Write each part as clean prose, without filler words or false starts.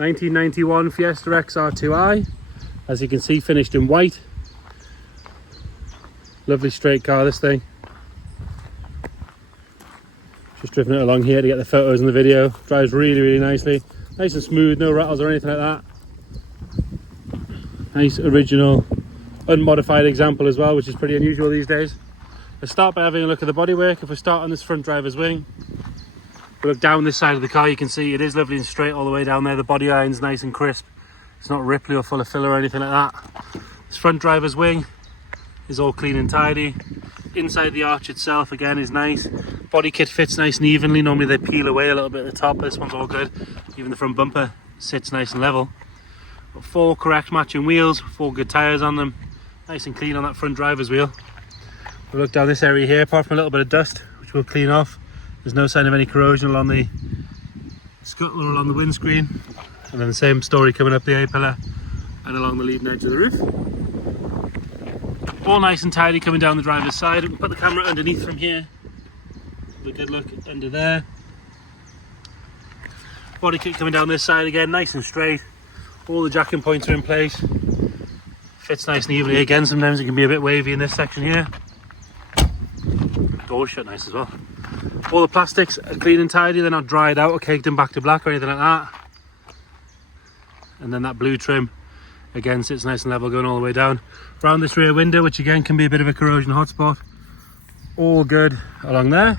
1991 Fiesta XR2i, as you can see, finished in white. Lovely straight car, this thing. Just driven it along here to get the photos and the video. Drives really nicely, nice and smooth, no rattles or anything like that. Nice original unmodified example as well, which is pretty unusual these days. Let's start by having a look at the bodywork. If we start on this front driver's wing, we look down this side of the car, you can see it is lovely and straight all the way down there. The body iron's nice and crisp. It's not ripply or full of filler or anything like that. This front driver's wing is all clean and tidy. Inside the arch itself again is nice. Body kit fits nice and evenly. Normally they peel away a little bit at the top. This one's all good. Even the front bumper sits nice and level. Got 4 correct matching wheels, 4 good tyres on them. Nice and clean on that front driver's wheel. We'll look down this area here, apart from a little bit of dust, which we'll clean off. There's no sign of any corrosion along the scuttle or along the windscreen. And then the same story coming up the A-pillar and along the leading edge of the roof. All nice and tidy coming down the driver's side. We can put the camera underneath from here. Have a good look under there. Body kit coming down this side again, nice and straight. All the jacking points are in place. Fits nice and evenly. Again, sometimes it can be a bit wavy in this section here. Doors shut nice as well. All the plastics are clean and tidy. They're not dried out or caked in back to black or anything like that. And then that blue trim again sits nice and level going all the way down. Around this rear window, which again can be a bit of a corrosion hotspot. All good along there.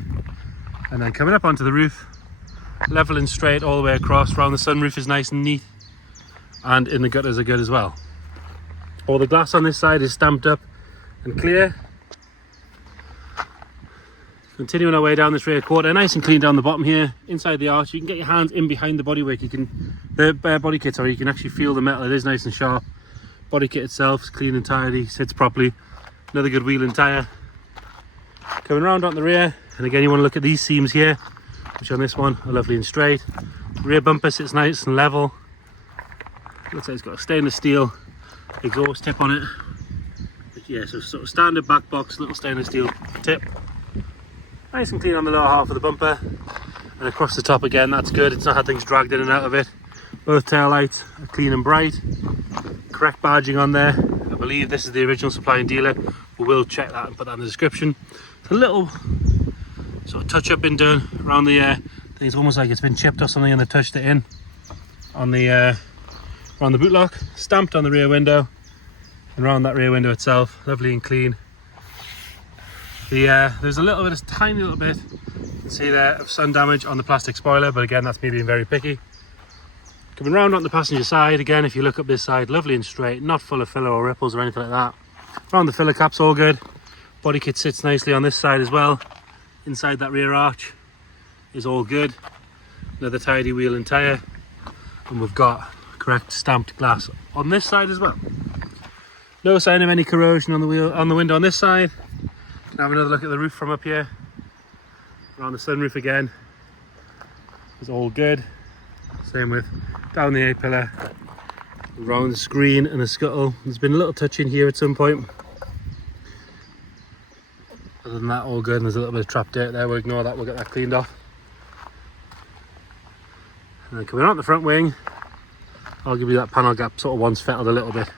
And then coming up onto the roof, level and straight all the way across. Around the sunroof is nice and neat. And in the gutters are good as well. All the glass on this side is stamped up and clear. Continuing our way down this rear quarter, nice and clean down the bottom here. Inside the arch, you can get your hands in behind the bodywork. The body kit, sorry, you can actually feel the metal. It is nice and sharp. Body kit itself is clean and tidy, sits properly. Another good wheel and tyre. Coming around on the rear, and again you want to look at these seams here, which on this one are lovely and straight. Rear bumper sits nice and level. Looks like it's got a stainless steel exhaust tip on it. But yeah, so sort of standard back box, little stainless steel tip. Nice and clean on the lower half of the bumper, and across the top again, that's good. It's not had things dragged in and out of it. Both tail lights are clean and bright. Correct badging on there. I believe this is the original supply and dealer. We will check that and put that in the description. It's a little sort of touch up been done around the thing. It's almost like it's been chipped or something and they've touched it in on the around the boot lock. Stamped on the rear window and around that rear window itself, lovely and clean. There's a little bit, a tiny little bit, you can see there, of sun damage on the plastic spoiler, but again, that's me being very picky. Coming round on the passenger side, again, if you look up this side, lovely and straight, not full of filler or ripples or anything like that. Around the filler caps, all good. Body kit sits nicely on this side as well. Inside that rear arch is all good. Another tidy wheel and tyre. And we've got correct stamped glass on this side as well. No sign of any corrosion on the window on this side. Have another look at the roof from up here. Around the sunroof again is all good. Same with down the A-pillar, around the screen and the scuttle. There's been a little touch in here at some point. Other than that, all good. And there's a little bit of trapped dirt there. We'll ignore that. We'll get that cleaned off. And then coming out the front wing, I'll give you that panel gap sort of once fettled a little bit.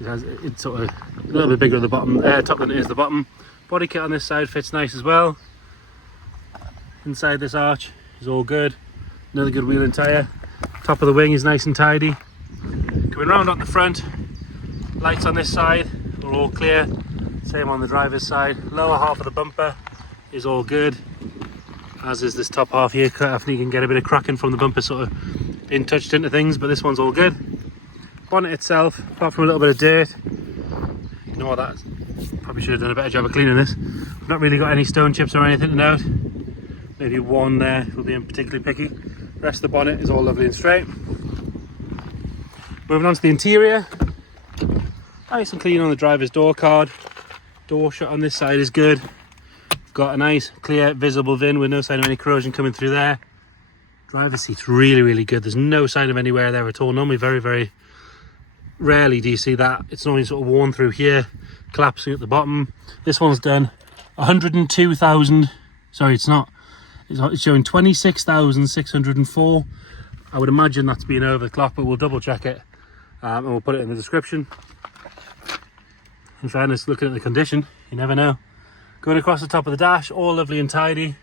It's sort of a little bit bigger at the bottom, top than it is the bottom. Body kit on this side fits nice as well. Inside this arch is all good. Another good wheel and tyre. Top of the wing is nice and tidy. Coming round on the front, lights on this side are all clear. Same on the driver's side. Lower half of the bumper is all good, as is this top half here. Definitely you can get a bit of cracking from the bumper sort of being touched into things, but this one's all good. Bonnet itself, apart from a little bit of dirt, ignore that. Probably should have done a better job of cleaning this. We've not really got any stone chips or anything to note. Maybe one there if we're being particularly picky. The rest of the bonnet is all lovely and straight. Moving on to the interior. Nice and clean on the driver's door card. Door shut on this side is good. Got a nice, clear, visible VIN with no sign of any corrosion coming through there. Driver's seat's really good. There's no sign of any wear there at all. Normally very rarely do you see that. It's normally sort of worn through here, collapsing at the bottom. This one's done 102,000. Sorry, it's not. It's showing 26,604 I would imagine that's being over the clock, but we'll double check it and we'll put it in the description. In fairness, looking at the condition, you never know. Going across the top of the dash, all lovely and tidy.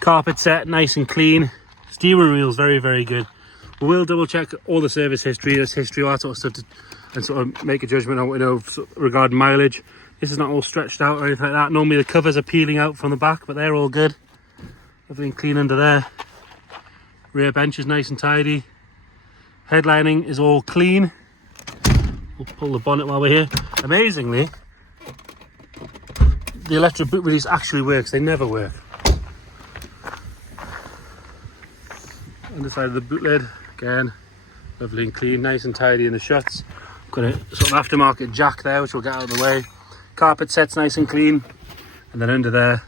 Carpet set, nice and clean. Steering wheel's very, very good. We will double check all the service history, all that sort of stuff, and sort of make a judgment on what we know regarding mileage. This is not all stretched out or anything like that. Normally the covers are peeling out from the back, but they're all good. Lovely and clean under there. Rear bench is nice and tidy. Headlining is all clean. We'll pull the bonnet while we're here. Amazingly, the electric boot release actually works. They never work. Underside of the boot lid, again, lovely and clean, nice and tidy in the shuts. Got a sort of aftermarket jack there, which we'll get out of the way. Carpet set's nice and clean. And then under there,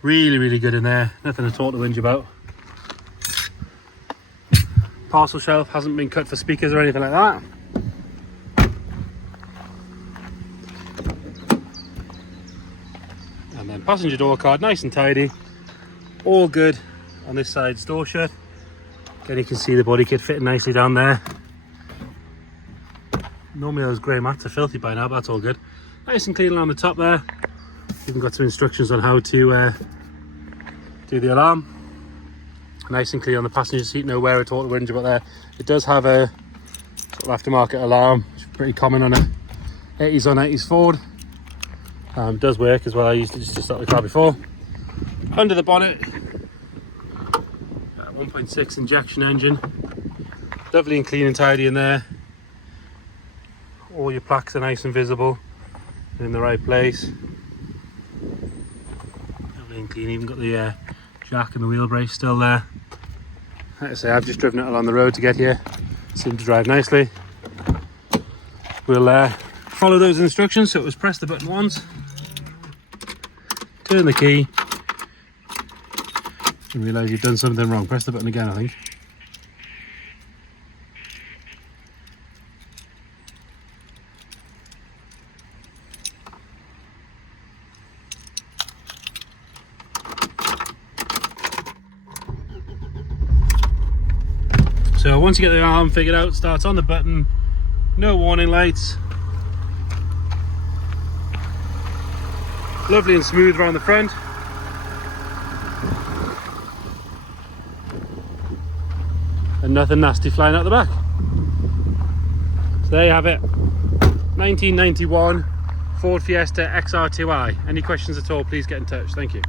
really, really good in there. Nothing at all to whinge about. Parcel shelf hasn't been cut for speakers or anything like that. And then passenger door card, nice and tidy. All good on this side's door shut. Again, you can see the body kit fitting nicely down there. Normally those grey mats are filthy by now, but that's all good. Nice and clean along the top there. Even got some instructions on how to do the alarm. Nice and clean on the passenger seat, no wear at all to whinge about there. It does have a sort of aftermarket alarm, which is pretty common on a 80s or 90s Ford. Does work as well. I used to just start the car before. Under the bonnet, 1.6 injection engine. Lovely and clean and tidy in there. All your plaques are nice and visible and in the right place. Lovely and clean. Even got the jack and the wheel brace still there. Like I say, I've just driven it along the road to get here. Seemed to drive nicely. We'll follow those instructions. So it was press the button once, turn the key, and realise you've done something wrong. Press the button again, I think. So once you get the alarm figured out, starts on the button, no warning lights. Lovely and smooth around the front. And nothing nasty flying out the back. So there you have it. 1991 Ford Fiesta XR2i. Any questions at all, please get in touch. Thank you.